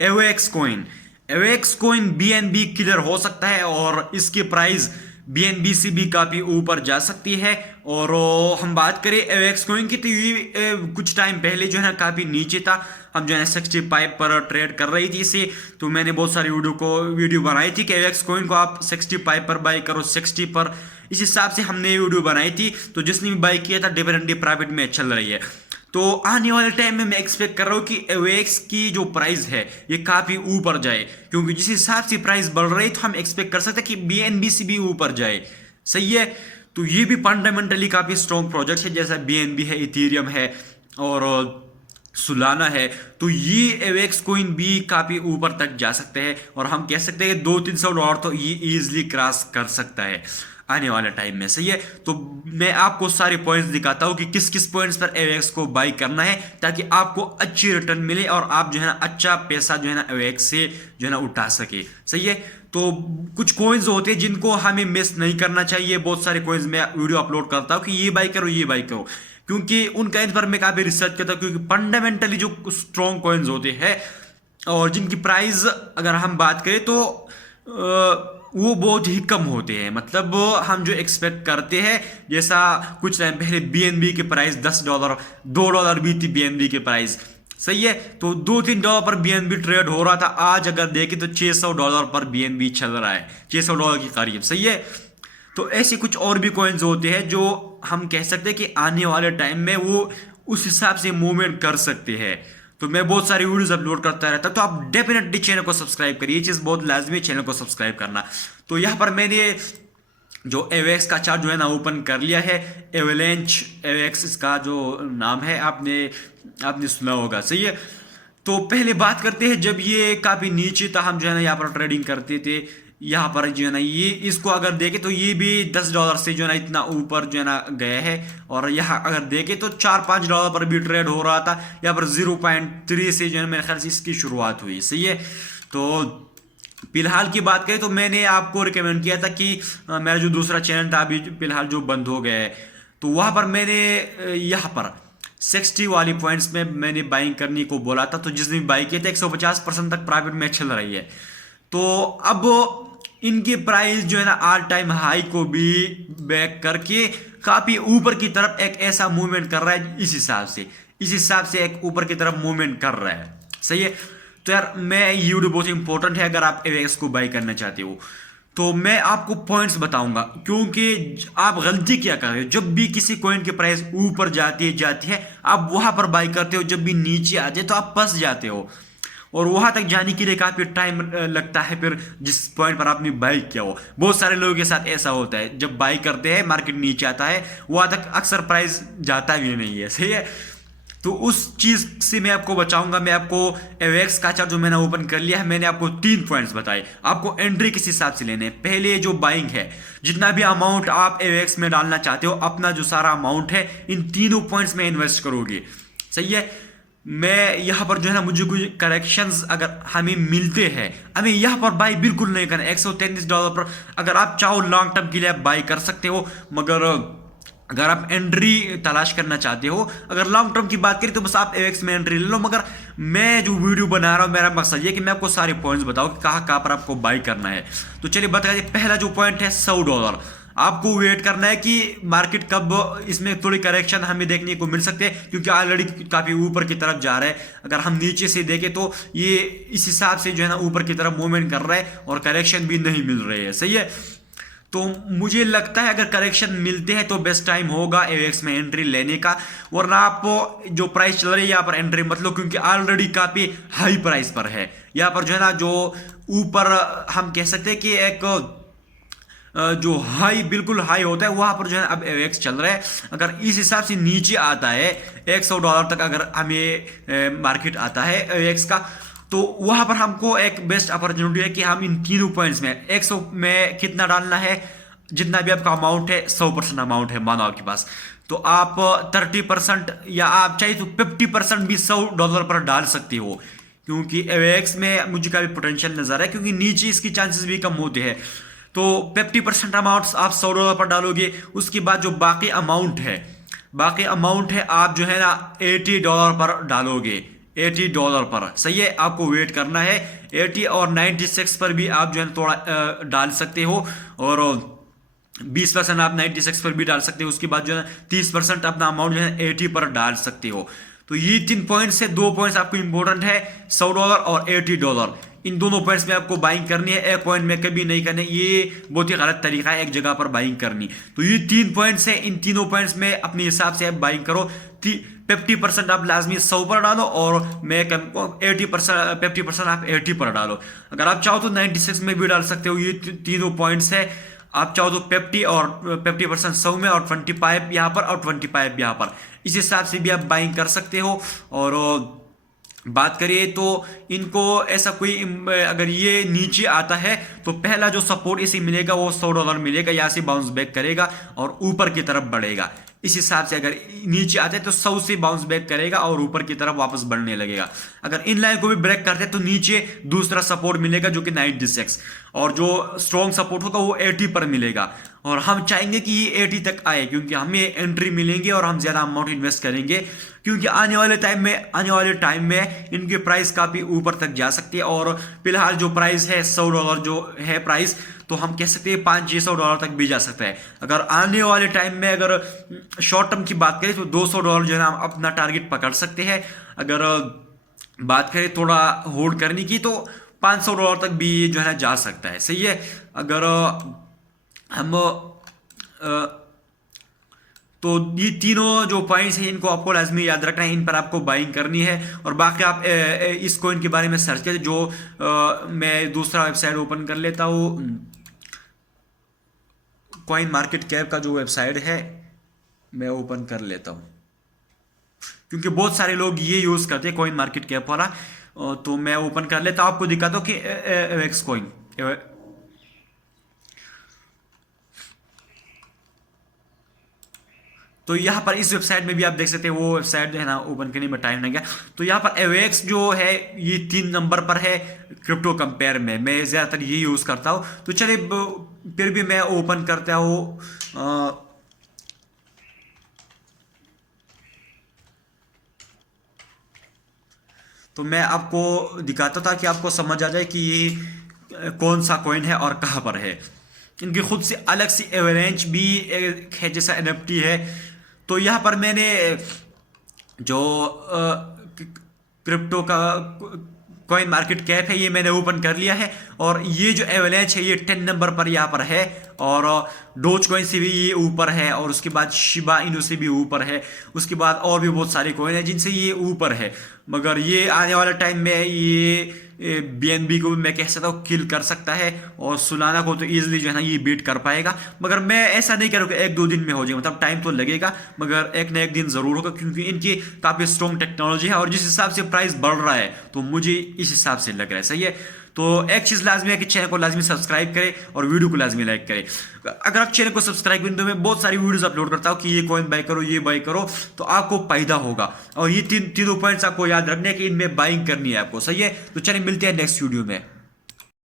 एवेक्स coin. एवेक्स coin BNB clear हो सकता है और इसकी प्राइस बीएनबी से भी काफी ऊपर जा सकती है। और हम बात करें एवेक्स कॉइन की तो ये कुछ टाइम पहले जो है ना काफी नीचे था। हम जो है 65 पर ट्रेड कर रही थी इसे। तो मैंने बहुत सारी वीडियो बनाई थी कि एवेक्स कॉइन को आप 65 पर बाई करो, 60 पर। इस हिसाब से हमने वीडियो बनाई थी। तो जिसने भी बाई किया था डेफिनेटली प्रॉफिट में चल रही है। तो आने वाले टाइम में मैं एक्सपेक्ट कर रहा हूँ कि एवेक्स की जो प्राइस है ये काफी ऊपर जाए, क्योंकि जिस हिसाब से प्राइस बढ़ रही है तो हम एक्सपेक्ट कर सकते हैं कि बीएनबी से भी ऊपर जाए। सही है। तो ये भी फंडामेंटली काफी स्ट्रॉन्ग प्रोजेक्ट है, जैसा बीएनबी है, इथेरियम है और सुलाना है। तो ये एवेक्स कॉइन भी काफी ऊपर तक जा सकते हैं और हम कह सकते हैं कि $200-300 तो ये इजिली क्रॉस कर सकता है आने वाले टाइम में। सही है। तो मैं आपको सारे पॉइंट्स दिखाता हूं कि किस किस पॉइंट्स पर एवेक्स को बाई करना है, ताकि आपको अच्छी रिटर्न मिले और आप जो है ना अच्छा पैसा जो है ना एवेक्स से जो है ना उठा सके। सही है। तो कुछ कॉइन्स होते हैं जिनको हमें मिस नहीं करना चाहिए। बहुत सारे कॉइन्स मैं वीडियो अपलोड करता हूं कि ये बाई करो, ये बाई करो, क्योंकि उन कॉइन्स पर मैं काफी रिसर्च करता हूं, क्योंकि फंडामेंटली जो स्ट्रॉन्ग कॉइन्स होते हैं और जिनकी प्राइस अगर हम बात करें तो वो बहुत ही कम होते हैं। मतलब हम जो एक्सपेक्ट करते हैं, जैसा कुछ टाइम पहले बीएनबी की प्राइस $10, $2 भी थी बीएनबी की प्राइस। सही है। तो $2-3 पर बीएनबी ट्रेड हो रहा था। आज अगर देखें तो $600 पर बीएनबी चल रहा है, $600 के करीब। सही है। तो ऐसे कुछ और भी कॉइन्स होते हैं जो हम कह सकते हैं कि आने वाले टाइम में वो उस हिसाब से मूवमेंट कर सकते हैं। तो मैं बहुत सारी वीडियोस अपलोड करता रहता हूं, तो आप डेफिनेटली चैनल को सब्सक्राइब करिए। ये चीज़ बहुत लाजमी है, चैनल को सब्सक्राइब करना। तो यहाँ पर मैंने जो एवेक्स का चार्ट जो है ना ओपन कर लिया है। एवलेंच एवेक्स इसका जो नाम है, आपने सुना होगा। सही है। तो पहले बात करते हैं, जब ये काफ़ी नीचे था हम जो है ना यहाँ पर ट्रेडिंग करते थे। यहाँ पर जो है ना ये इसको अगर देखें तो ये भी $10 से जो है ना इतना ऊपर जो है ना गया है। और यहाँ अगर देखें तो $4-5 पर भी ट्रेड हो रहा था। यहाँ पर 0.3 से जो है मेरे ख्याल से इसकी शुरुआत हुई। सही है। तो फिलहाल की बात करें तो मैंने आपको रिकमेंड किया था कि मेरा जो दूसरा चैनल था अभी फिलहाल जो बंद हो गया है, तो वहाँ पर मैंने यहाँ पर 60 वाली पॉइंट्स में मैंने बाइंग करने को बोला था। तो जिसने भी बाई किया था 150% तक प्रॉफिट में चल रही है। तो अब इनकी प्राइस जो है ना ऑल टाइम हाई को भी बैक करके काफी ऊपर की तरफ एक ऐसा मूवमेंट कर रहा है। इस हिसाब से एक ऊपर की तरफ मूवमेंट कर रहा है। सही है। तो यार मैं ये वीडियो बहुत इंपॉर्टेंट है, अगर आप एवेक्स को बाई करना चाहते हो तो मैं आपको पॉइंट्स बताऊंगा, क्योंकि आप गलती क्या कर रहे हो। जब भी किसी कॉइन की प्राइस ऊपर जाती है आप वहां पर बाई करते हो, जब भी नीचे आ जाए तो आप फंस जाते हो और वहां तक जाने के लिए काफी टाइम लगता है। फिर जिस पॉइंट पर आपने बाई किया हो, बहुत सारे लोगों के साथ ऐसा होता है, जब बाई करते हैं मार्केट नीचे आता है वहां तक अक्सर प्राइस जाता भी नहीं है। सही है। तो उस चीज से मैं आपको बचाऊंगा। मैं आपको एवेक्स का चार्ट जो मैंने ओपन कर लिया है, मैंने आपको 3 पॉइंट्स बताए। आपको एंट्री किस हिसाब से लेने हैं। पहले जो बाइंग है, जितना भी अमाउंट आप एवेक्स में डालना चाहते हो, अपना जो सारा अमाउंट है इन तीनों पॉइंट्स में इन्वेस्ट करोगे। सही है। मैं यहाँ पर जो है ना मुझे कुछ करेक्शंस अगर हमें मिलते हैं, हमें यहाँ पर बाई बिल्कुल नहीं करना। $133 पर अगर आप चाहो लॉन्ग टर्म के लिए आप बाई कर सकते हो, मगर अगर आप एंट्री तलाश करना चाहते हो, अगर लॉन्ग टर्म की बात करें तो बस आप एवेक्स में एंट्री ले लो। मगर मैं जो वीडियो बना रहा हूँ मेरा मकसद ये कि मैं आपको सारे पॉइंट्स बताऊँ कि कहाँ कहाँ पर आपको बाई करना है। तो चलिए बता दें, पहला जो पॉइंट है $100। आपको वेट करना है कि मार्केट कब इसमें थोड़ी करेक्शन हमें देखने को मिल सकते हैं, क्योंकि ऑलरेडी काफी ऊपर की तरफ जा रहा है। अगर हम नीचे से देखें तो ये इस हिसाब से जो है ना ऊपर की तरफ मूवमेंट कर रहा है और करेक्शन भी नहीं मिल रही है। सही है। तो मुझे लगता है अगर करेक्शन मिलते हैं तो बेस्ट टाइम होगा एवेक्स में एंट्री लेने का, वरना आप जो प्राइस चल रही है यहाँ पर एंट्री मत लो, क्योंकि ऑलरेडी काफी हाई प्राइस पर है। यहाँ पर जो है ना जो ऊपर हम कह सकते हैं कि एक जो हाई बिल्कुल हाई होता है वहां पर जो है अब एवेक्स चल रहा है। अगर इस हिसाब से नीचे आता है $100 तक अगर हमें मार्केट आता है एवेक्स का, तो वहां पर हमको एक बेस्ट अपॉर्चुनिटी है कि हम इन तीनों पॉइंट्स में 100 में कितना डालना है। जितना भी आपका अमाउंट है 100% अमाउंट है मानो आपके पास, तो आप 30% या आप चाहे तो 50% भी $100 पर डाल सकते हो, क्योंकि एवेक्स में मुझे काफी पोटेंशियल नजर है, क्योंकि नीचे इसकी चांसेस भी कम होते हैं। तो 50% अमाउंट आप $100 पर डालोगे। उसके बाद जो बाकी अमाउंट है आप जो है ना $80 पर डालोगे। $80 पर। सही है, आपको वेट करना है 80 और 96 पर भी आप जो है थोड़ा डाल सकते हो, और 20% आप 96 पर भी डाल सकते हो। उसके बाद जो है 30% अपना अमाउंट जो है 80 पर डाल सकते हो। तो ये 3 पॉइंट्स है, 2 पॉइंट्स आपको इंपॉर्टेंट है, $100 और $80। इन दोनों पॉइंट्स में आपको बाइंग करनी है, एक पॉइंट में कभी नहीं करनी। ये बहुत ही गलत तरीका है एक जगह पर बाइंग करनी। तो ये 3 पॉइंट्स है, इन तीनों पॉइंट्स में अपने हिसाब से आप बाइंग करो। 50% आप लाजमी 100 पर डालो, और मैं 80%, 50% आप 80 पर डालो। अगर आप चाहो तो 96 में भी डाल सकते हो। ये तीनों पॉइंट्स है। आप चाहो तो 50% 100 में, और 25 यहाँ पर, और 25 यहाँ पर, इस हिसाब से भी आप बाइंग कर सकते हो। और बात करिए तो इनको ऐसा कोई, अगर ये नीचे आता है तो पहला जो सपोर्ट इसे मिलेगा वो $100 मिलेगा, यहाँ से बाउंस बैक करेगा और ऊपर की तरफ बढ़ेगा। इस हिसाब से अगर नीचे आते हैं तो 100 से बाउंस बैक करेगा और ऊपर की तरफ वापस बढ़ने लगेगा। अगर इन लाइन को भी ब्रेक करते हैं तो नीचे दूसरा सपोर्ट मिलेगा जो कि 96, और जो स्ट्रॉन्ग सपोर्ट होगा वो 80 पर मिलेगा। और हम चाहेंगे कि ये 80 तक आए, क्योंकि हमें एंट्री मिलेंगे और हम ज्यादा अमाउंट इन्वेस्ट करेंगे, क्योंकि आने वाले टाइम में इनकी प्राइस काफी ऊपर तक जा सकती है। और फिलहाल जो प्राइस है $100 जो है प्राइस, तो हम कह सकते हैं $500-600 तक भी जा सकता है। अगर आने वाले टाइम में अगर शॉर्ट टर्म की बात करें तो $200 जो है ना हम अपना टारगेट पकड़ सकते हैं। अगर बात करें थोड़ा होल्ड करने की तो $500 तक भी जो है ना जा सकता है। सही है, अगर हम तो ये तीनों जो पॉइंट्स हैं इनको आपको लाजमी याद रखना है, इन पर आपको बाइंग करनी है। और बाकी आप इस कॉइन के बारे में सर्च करें, जो मैं दूसरा वेबसाइट ओपन कर लेता हूँ। कॉइन मार्केट कैप का जो वेबसाइट है मैं ओपन कर लेता हूँ, क्योंकि बहुत सारे लोग ये यूज़ करते हैं कॉइन मार्केट कैप वाला। तो मैं ओपन कर लेता हूँ, आपको दिखाता हूँ कि एवेक्स कॉइन। तो यहाँ पर इस वेबसाइट में भी आप देख सकते हैं, वो वेबसाइट जो है ना ओपन करने में टाइम नहीं गया। तो यहाँ पर एवेक्स जो है ये 3 नंबर पर है क्रिप्टो कंपेयर में। मैं ज़्यादातर ये यूज़ करता हूँ। तो चलिए फिर भी मैं ओपन करता हूँ। तो मैं आपको दिखाता था कि आपको समझ आ जाए कि ये कौन सा कॉइन है और कहाँ पर है। इनकी खुद से अलग सी एवरेंज भी एक है, जैसा एनएफटी है। तो यहाँ पर मैंने जो क्रिप्टो का कॉइन मार्केट कैप है ये मैंने ओपन कर लिया है, और ये जो एवरेंज है ये 10 नंबर पर यहाँ पर है, और डोज कॉइन से भी ये ऊपर है, और उसके बाद शिबा इनू से भी ऊपर है। उसके बाद और भी बहुत सारे कॉइन है जिनसे ये ऊपर है। मगर ये आने वाले टाइम में ये BNB को भी मैं कह सकता हूँ किल कर सकता है, और सुलाना को तो ईजिली जो है ना ये बीट कर पाएगा। मगर मैं ऐसा नहीं करूँ कि 1-2 दिन में हो जाए, मतलब टाइम तो लगेगा, मगर एक ना एक दिन ज़रूर होगा, क्योंकि इनकी काफ़ी स्ट्रॉन्ग टेक्नोलॉजी है, और जिस हिसाब से प्राइस बढ़ रहा है तो मुझे इस हिसाब से लग रहा है। सही है, तो एक चीज़ लाजमी है कि चैनल को लाजमी सब्सक्राइब करें और वीडियो को लाजमी लाइक करें। अगर आप चैनल को सब्सक्राइब करें तो मैं बहुत सारी वीडियोस अपलोड करता हूँ कि ये कॉइन बाई करो, ये बाई करो, तो आपको फायदा होगा। और ये तीनों पॉइंट्स आपको याद रखने हैं कि इनमें बाइंग करनी है आपको। सही है, तो चलिए मिलते हैं नेक्स्ट वीडियो में।